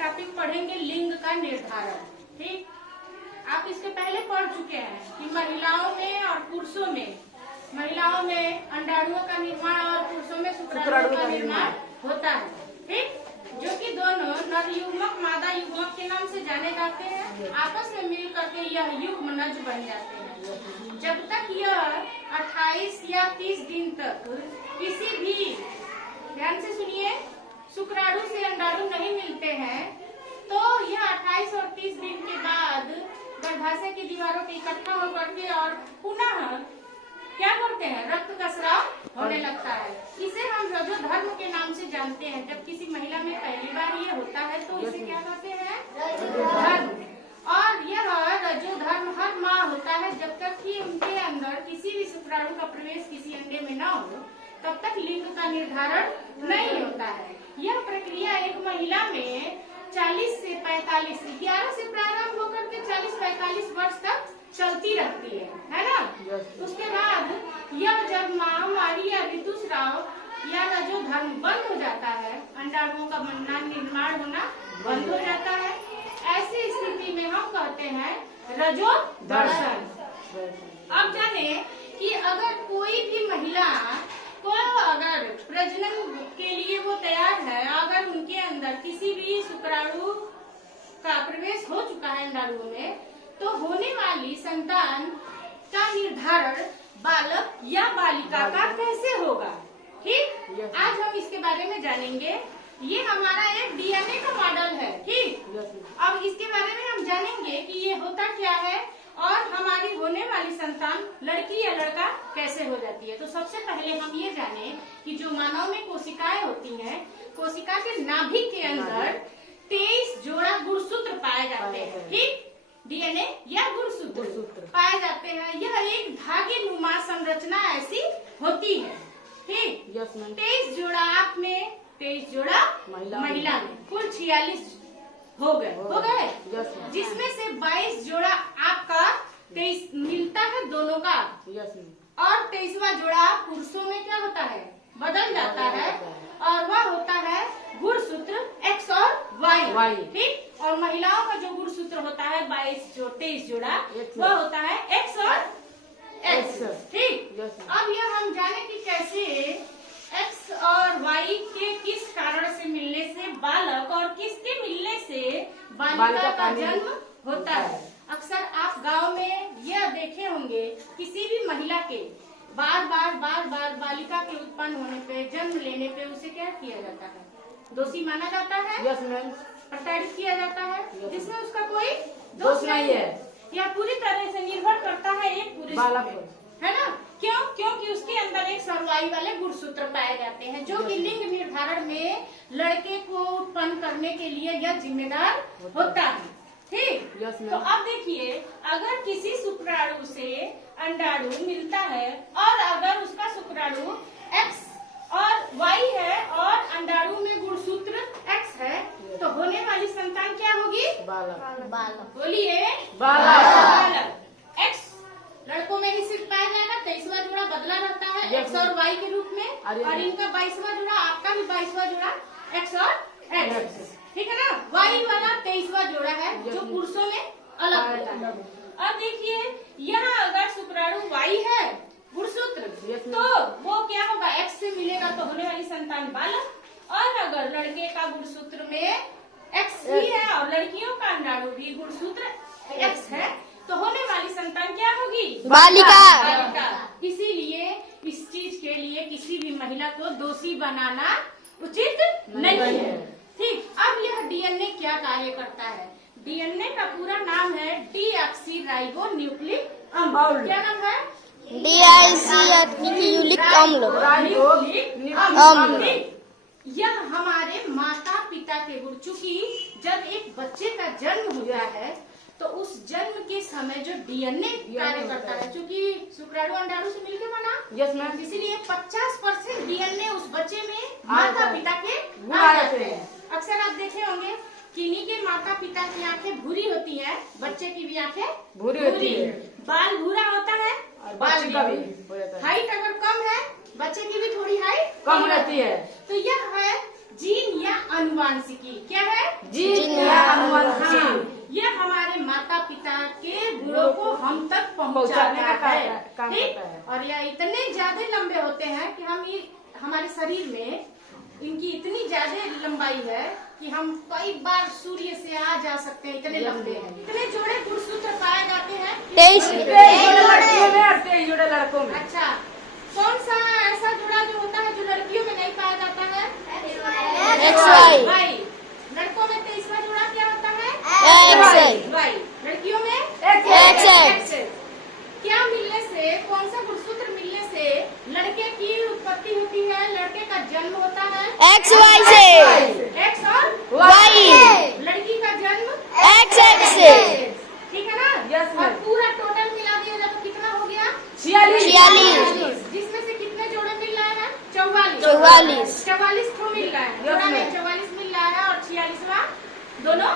Topic पढ़ेंगे लिंग का निर्धारण। ठीक, आप इसके पहले पढ़ चुके हैं कि महिलाओं में और पुरुषों में, महिलाओं में अंडाणुओं का निर्माण और पुरुषों में शुक्राणुओं का निर्माण होता है। ठीक, जो कि दोनों नर युग्मक मादा युग्मक के नाम से जाने जाते हैं। आपस में मिल करके यह युग्मनज बन जाते हैं। जब तक यह 28 या 30 दिन तक किसी भी, ध्यान से सुनिए, शुक्राणु से अंडाणु नहीं मिलते हैं, तो यह 28 और 30 दिन के बाद गर्भाशय की दीवारों पे इकट्ठा होकर के और पुनः क्या करते हैं, रक्त का स्राव होने लगता है। इसे हम रजोधर्म के नाम से जानते हैं। जब किसी महिला में पहली बार ये होता है तो इसे क्या कहते हैं, रजोधर्म। और यह रजोधर्म हर माह होता है जब तक कि उनके अंदर किसी भी शुक्राणु का प्रवेश किसी अंडे में न हो, तब तक लिंग का निर्धारण नहीं होता है। यह प्रक्रिया एक महिला में 40 से 45, 11 से प्रारंभ होकर के 40-45 वर्ष तक चलती रहती है ना। उसके बाद यह जब महामारी या ऋतुस्राव या रजोधर्म बंद हो जाता है, अंडाणुओं का निर्माण होना बंद हो जाता है, ऐसी स्थिति में हम कहते हैं रजोदर्शन। अब जाने कि अगर कोई भी महिला को अगर प्रजनन के लिए वो तैयार है, अगर उनके अंदर किसी भी शुक्राणु का प्रवेश हो चुका है अंडाणुओं में, तो होने वाली संतान का निर्धारण बालक या बालिका का कैसे होगा। ठीक, आज हम इसके बारे में जानेंगे। ये हमारा एक डीएनए का मॉडल है। ठीक, अब इसके बारे में हम जानेंगे कि ये होता क्या है और हमारी होने वाली संतान लड़की या लड़का कैसे हो जाती है। तो सबसे पहले हम ये जाने कि जो मानव में कोशिकाएं होती हैं, कोशिका के नाभिक के अंदर 23 जोड़ा गुणसूत्र पाए जाते हैं। ठीक, डीएनए या गुणसूत्र पाए जाते हैं। यह एक धागे नुमा संरचना ऐसी होती है। ठीक, 23 जोड़ा आप में, 23 जोड़ा महिला में, कुल 46 हो गए, जिसमें से 22 जोड़ा आपका 23 मिलता है दोनों का, और 23वां जोड़ा पुरुषों में क्या होता है, बदल जाता है, और वह होता है गुणसूत्र X और Y। ठीक, और महिलाओं का जो गुणसूत्र होता है 23 जोड़ा, वह होता है X और X। ठीक, अब यह हम जाने कि कैसे X और Y के किस कारण से मिलने से बालक और किसके मिलने से बालिका का जन्म होता है। अक्सर आप गांव में यह देखे होंगे, किसी भी महिला के बार बार बालिका के उत्पन्न होने पे, जन्म लेने पे उसे क्या किया जाता है, दोषी माना जाता है। यस मैम, प्रताड़ित किया जाता है, जिसमें उसका कोई दोष नहीं है। यह पूरी तरह से निर्भर करता है एक पुरुष पर, है ना। क्यों? क्योंकि उसके अंदर एक सरवाई वाले गुणसूत्र पाए जाते हैं, जो कि लिंग निर्धारण में लड़के को उत्पन्न करने के लिए यह जिम्मेदार होता है। ठीक, तो अब देखिए, अगर किसी शुक्राणु से अंडाणु मिलता है और अगर उसका शुक्राणु X और Y है और अंडाणु में गुणसूत्र X है, तो होने वाली संतान क्या होगी, बालक। बोलिए, बालक। X लड़कों में ही सिर्फ पाया जाएगा, 23वां जोड़ा बदला रहता है X और Y के रूप में, और इनका 22वां जोड़ा, आपका भी 22वां जोड़ा X और X। ठीक है ना। Y वाला 23वां जोड़ा है जो पुरुषों में अलग होता है। अब देखिए, यहाँ अगर शुक्राणु Y है गुणसूत्र, तो वो क्या होगा, X से मिलेगा तो होने वाली संतान बालक, और अगर लड़के का गुणसूत्र में X भी है और लड़कियों का अंडाणु भी गुणसूत्र X है, तो होने वाली संतान क्या होगी, बालिका। इसीलिए इस चीज के लिए किसी भी महिला को दोषी बनाना उचित नहीं है। ठीक, अब यह डीएनए क्या कार्य करता है। डीएनए का पूरा नाम है डीऑक्सीराइबो न्यूक्लिक अम्ल। क्या नाम है, डीऑक्सीराइबोन्यूक्लिक अम्ल। यह हमारे माता पिता के गुण, चूंकि जब एक बच्चे का जन्म हुआ है तो उस जन्म के समय जो डीएनए कार्य करता है, चूंकि शुक्राणु अंडाणु से मिलकर बना, यस मैम, इसीलिए 50% डीएनए उस बच्चे में माता पिता के आ जाते हैं। अक्सर आप देखे होंगे, किन्हीं के माता पिता की आंखें भूरी होती है, बच्चे की भी आंखें भूरी होती है, बाल भूरा होता है, बाल का भी हाइट अगर कम है, बच्चे की भी थोड़ी हाइट कम रहती है। तो यह है जीन या अनुवांशिक अनुवांशिकी। क्या है? जीन या अनुवांशिकी। हाँ, ये हमारे माता पिता के गुणों को हम तक पहुंचाने का काम करता है। और यह इतने ज्यादा लंबे होते हैं कि हम ये हमारे शरीर में इनकी इतनी ज्यादा लंबाई है कि हम कई बार सूर्य से आ जा सकते हैं, इतने लंबे हैं। इतने जोड़े गुणसूत्र पाए जाते हैं 23 लड़कियों में और 23 जोड़े लड़कों में। अच्छा, कौन सा ऐसा जोड़ा जो होता है जो लड़कियों में नहीं पाया जाता है? XY। वाई। लड़कों में 23वां जोड़ा क्या होता है? XY। वाई। लड़कियों में XY। क्या मिलने से, कौन सा गुणसूत्र मिलने से लड़के की उत्पत्ति होती है, लड़के का जन्म होता है? XY से। X और Y। लड़की का जन्म XX से। ठीक है ना? Yes, और ma'am। पूरा टोटल मिला दिया जाए तो कितना हो गया? 46। जिसमें से कितने जोड़े मिल रहे हैं? 44। 44। 44 मिल रहा है, Yes, जोड़ा ma'am। में 44 मिल रहा है और 46वां दोनों